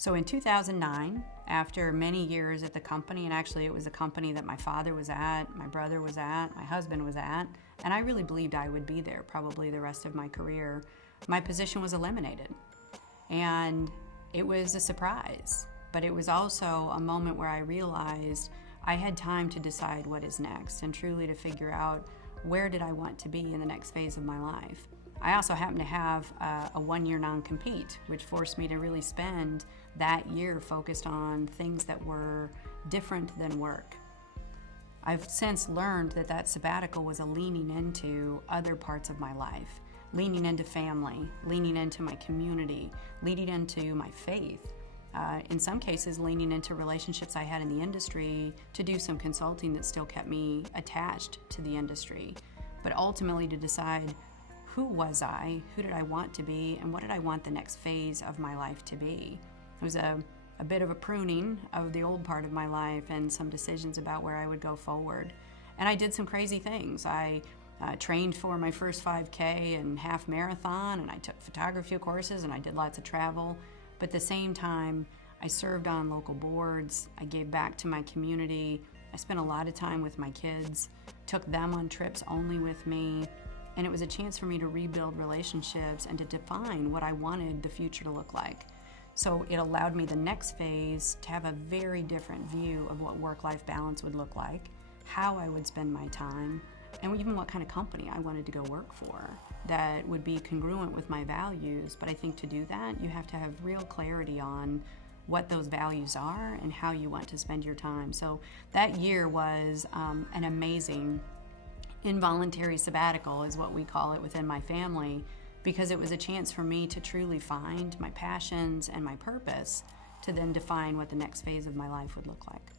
So in 2009, after many years at the company, and actually it was a company that my father was at, my brother was at, my husband was at, and I really believed I would be there probably the rest of my career, my position was eliminated. And it was a surprise, but it was also a moment where I realized I had time to decide what is next and truly to figure out where did I want to be in the next phase of my life. I also happened to have a one-year non-compete, which forced me to really spend that year focused on things that were different than work. I've since learned that that sabbatical was a leaning into other parts of my life, leaning into family, leaning into my community, leaning into my faith. In some cases, leaning into relationships I had in the industry to do some consulting that still kept me attached to the industry, but ultimately to decide who was I, who did I want to be, and what did I want the next phase of my life to be. It was a bit of a pruning of the old part of my life and some decisions about where I would go forward. And I did some crazy things. I trained for my first 5K and half marathon, and I took photography courses, and I did lots of travel. But at the same time, I served on local boards, I gave back to my community, I spent a lot of time with my kids, took them on trips only with me, and it was a chance for me to rebuild relationships and to define what I wanted the future to look like. So it allowed me the next phase to have a very different view of what work-life balance would look like, how I would spend my time, and even what kind of company I wanted to go work for that would be congruent with my values. But I think to do that, you have to have real clarity on what those values are and how you want to spend your time. So that year was an amazing involuntary sabbatical, is what we call it within my family, because it was a chance for me to truly find my passions and my purpose to then define what the next phase of my life would look like.